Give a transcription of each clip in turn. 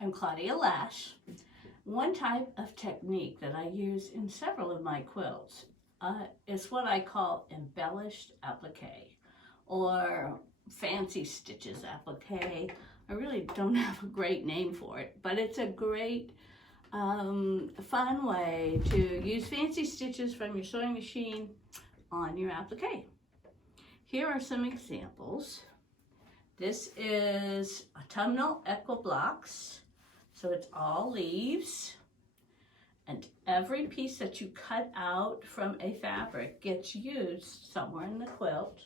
I'm Claudia Lash. One type of technique that I use in several of my quilts is what I call embellished applique or fancy stitches applique. I really don't have a great name for it, but it's a great fun way to use fancy stitches from your sewing machine on your applique. Here are some examples. This is autumnal equiblocks, so it's all leaves, and every piece that you cut out from a fabric gets used somewhere in the quilt.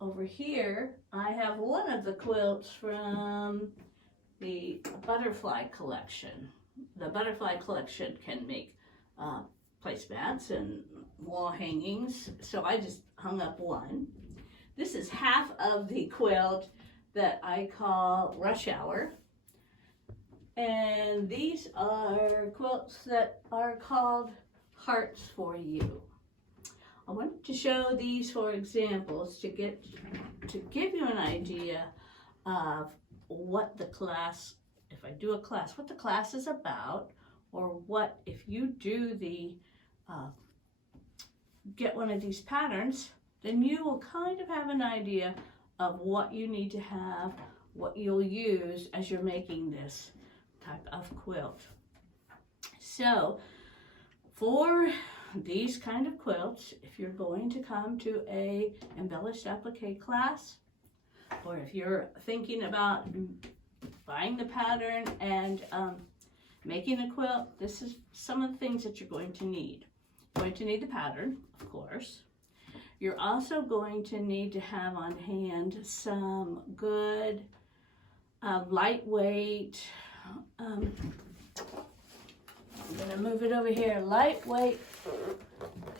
Over here, I have one of the quilts from the butterfly collection. The butterfly collection can make placemats and wall hangings, so I just hung up one. This is half of the quilt that I call Rush Hour. And these are quilts that are called Hearts for You. I wanted to show these for examples to give you an idea of what the class, if I do a class, what the class is about, or what if you do the get one of these patterns, then you will kind of have an idea of what you need to have, what you'll use as you're making this type of quilt. So for these kind of quilts, if you're going to come to a embellished applique class, or if you're thinking about buying the pattern and making a quilt, this is some of the things that you're going to need. You're going to need the pattern, of course. You're also going to need to have on hand some good lightweight, I'm gonna move it over here, lightweight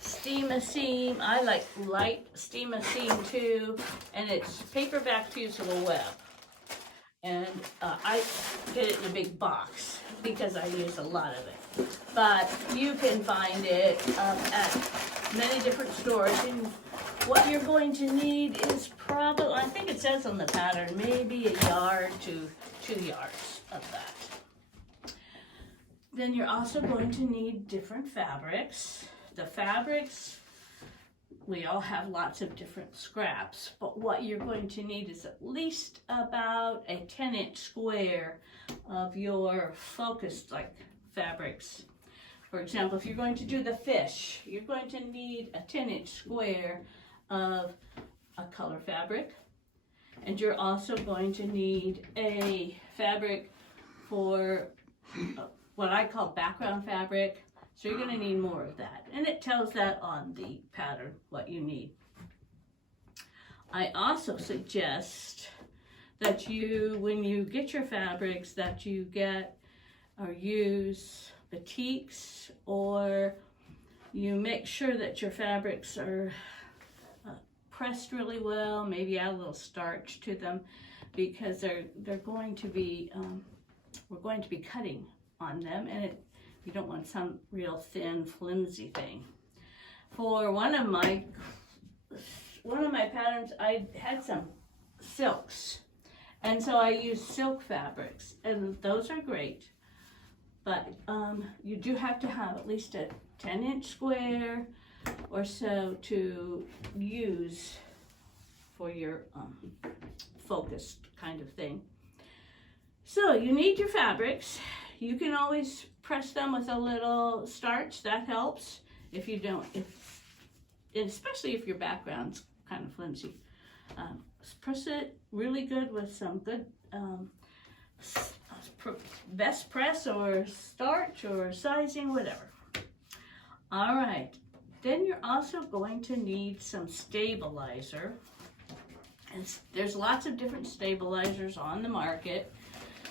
steam-a-seam. I like light steam-a-seam too, and it's paperback fusible web. And I get it in a big box because I use a lot of it. But you can find it at many different stores. And what you're going to need is probably, I think it says on the pattern, maybe a yard to 2 yards of that. Then you're also going to need different fabrics. The fabrics, we all have lots of different scraps, but what you're going to need is at least about a 10-inch square of your focused fabrics. For example, if you're going to do the fish, you're going to need a 10-inch square of a color fabric, and you're also going to need a fabric for what I call background fabric. So you're going to need more of that, and it tells that on the pattern what you need. I also suggest that you, when you get your fabrics, that you get or use batiks, or you make sure that your fabrics are pressed really well, maybe add a little starch to them, because they're going to be, we're going to be cutting on them, and you don't want some real thin, flimsy thing. For one of my patterns, I had some silks, and so I used silk fabrics, and those are great. But you do have to have at least a 10-inch square or so to use for your focused kind of thing. So you need your fabrics. You can always press them with a little starch, that helps. If you don't, especially if your background's kind of flimsy. Press it really good with some good best press or starch or sizing, whatever. All right, then you're also going to need some stabilizer. And there's lots of different stabilizers on the market.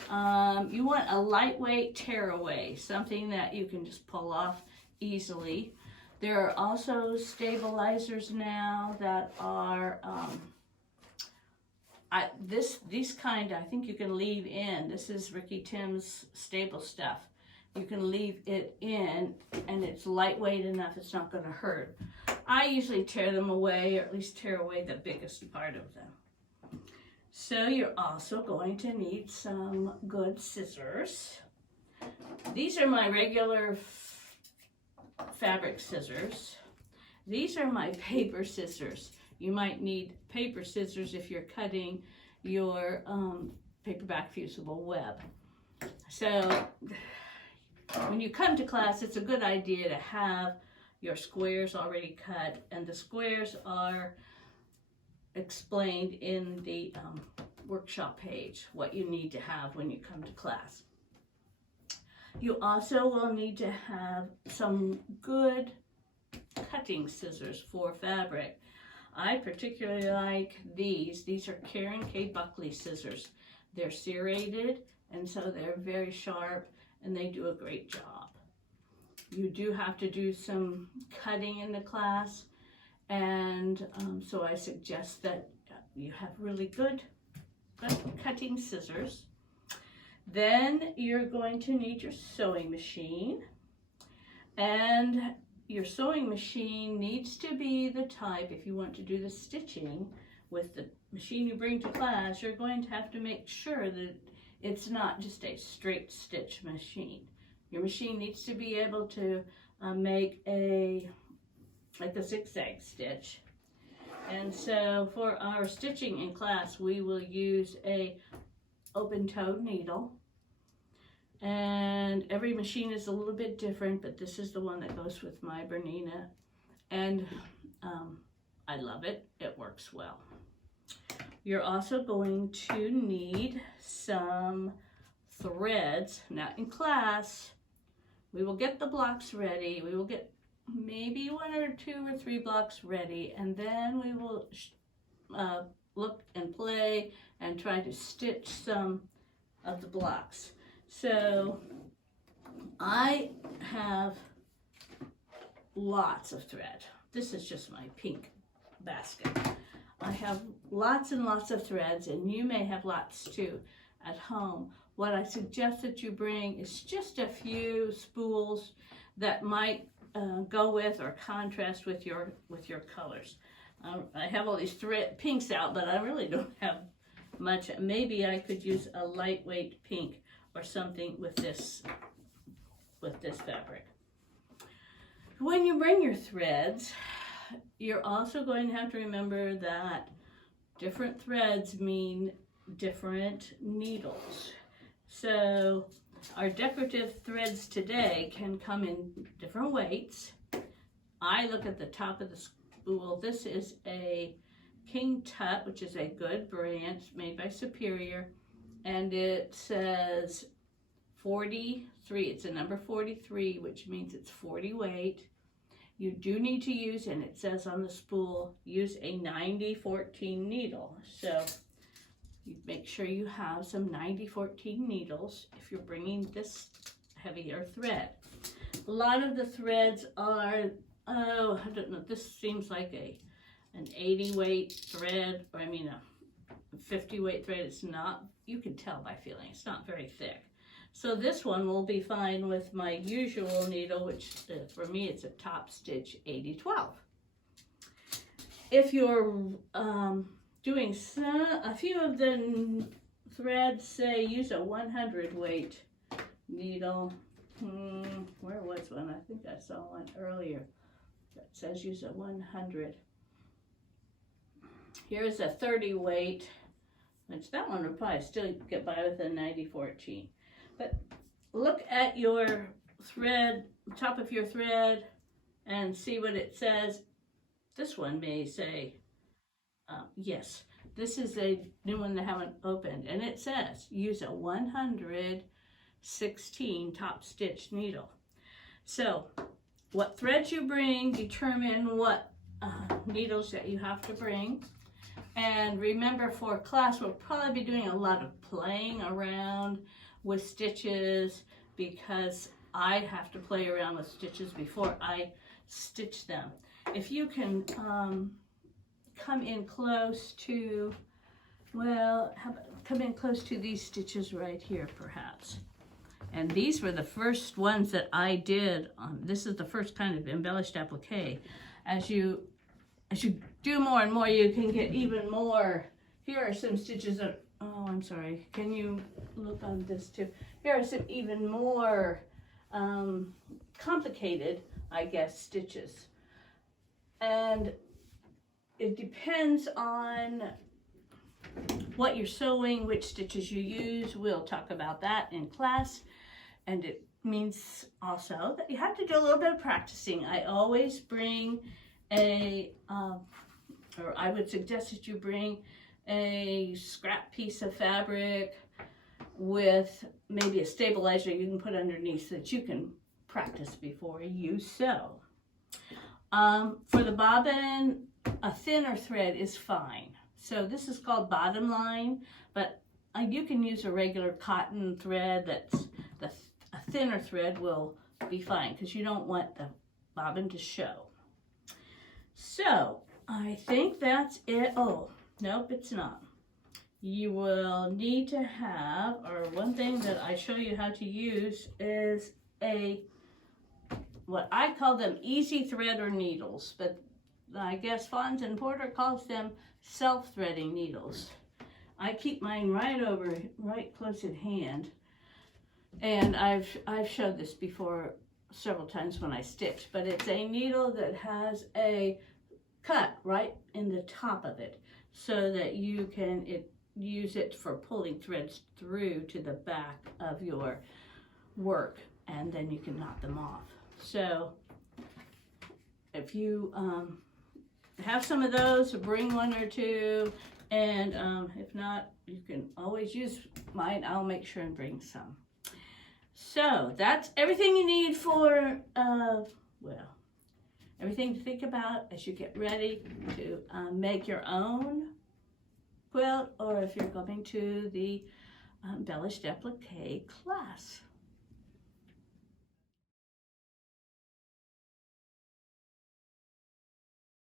You want a lightweight tearaway, something that you can just pull off easily. There are also stabilizers now that are, these kind I think you can leave in. This is Ricky Tim's stable stuff. You can leave it in, and it's lightweight enough it's not going to hurt. I usually tear them away, or at least tear away the biggest part of them. So you're also going to need some good scissors. These are my regular fabric scissors. These are my paper scissors. You might need paper scissors if you're cutting your paperback fusible web. So when you come to class, it's a good idea to have your squares already cut, and the squares are explained in the workshop page, what you need to have when you come to class. You also will need to have some good cutting scissors for fabric. I particularly like these. These are Karen K. Buckley scissors. They're serrated, and so they're very sharp, and they do a great job. You do have to do some cutting in the class, and so I suggest that you have really good cutting scissors. Then you're going to need your sewing machine, and your sewing machine needs to be the type, if you want to do the stitching with the machine you bring to class, you're going to have to make sure that it's not just a straight stitch machine. Your machine needs to be able to make like a zigzag stitch. And so for our stitching in class, we will use a open-toed needle. And every machine is a little bit different, but this is the one that goes with my Bernina. And I love it. It works well. You're also going to need some threads. Now in class, we will get the blocks ready. We will get maybe 1 or 2 or 3 blocks ready, and then we will look and play and try to stitch some of the blocks. So I have lots of thread. This is just my pink basket. I have lots and lots of threads, and you may have lots too at home. What I suggest that you bring is just a few spools that might go with or contrast with your colors. I have all these pinks out, but I really don't have much. Maybe I could use a lightweight pink or something with this fabric. When you bring your threads, you're also going to have to remember that different threads mean different needles. So our decorative threads today can come in different weights. I look at the top of the spool. This is a King Tut, which is a good brand made by Superior, and it says 43. It's a number 43, which means it's 40 weight. You do need to use, and it says on the spool, use a 90-14 needle. So you make sure you have some 90-14 needles if you're bringing this heavier thread. A lot of the threads are, I don't know, this seems like an 80 weight thread, or I mean a 50 weight thread. It's not, you can tell by feeling, it's not very thick. So this one will be fine with my usual needle, which for me it's a top stitch 80-12. If you're doing a few of the threads, say use a 100 weight needle. Where was one? I think I saw one earlier that says use a 100. Here's a 30 weight, which that one would probably still get by with a 90-14. But look at your thread, top of your thread, and see what it says. This one may say, yes, this is a new one that I haven't opened, and it says use a 116 top stitch needle. So what threads you bring determine what needles that you have to bring. And remember, for class, we'll probably be doing a lot of playing around with stitches, because I have to play around with stitches before I stitch them. If you can come in close to, well, come in close to these stitches right here, perhaps. And these were the first ones that I did. This is the first kind of embellished applique. As you do more and more, you can get even more here are some stitches that, oh, I'm sorry. Can you look on this too? Here are some even more complicated, I guess, stitches. And it depends on what you're sewing, which stitches you use. We'll talk about that in class. And it means also that you have to do a little bit of practicing. I always bring or I would suggest that you bring a scrap piece of fabric with maybe a stabilizer you can put underneath so that you can practice before you sew. For the bobbin, a thinner thread is fine. So this is called bottom line, but you can use a regular cotton thread that's a thinner thread will be fine because you don't want the bobbin to show. So I think that's it. Oh, nope, it's not. You will need to have, or one thing that I show you how to use is what I call them easy thread or needles, but I guess Fons and Porter calls them self-threading needles. I keep mine right close at hand, and I've showed this before several times when I stitch, but it's a needle that has a cut right in the top of it so that you can use it for pulling threads through to the back of your work, and then you can knock them off. So if you have some of those, bring one or two, and if not, you can always use mine. I'll make sure and bring some. So that's everything you need for, everything to think about as you get ready to make your own quilt, or if you're going to the Embellished Appliqué class.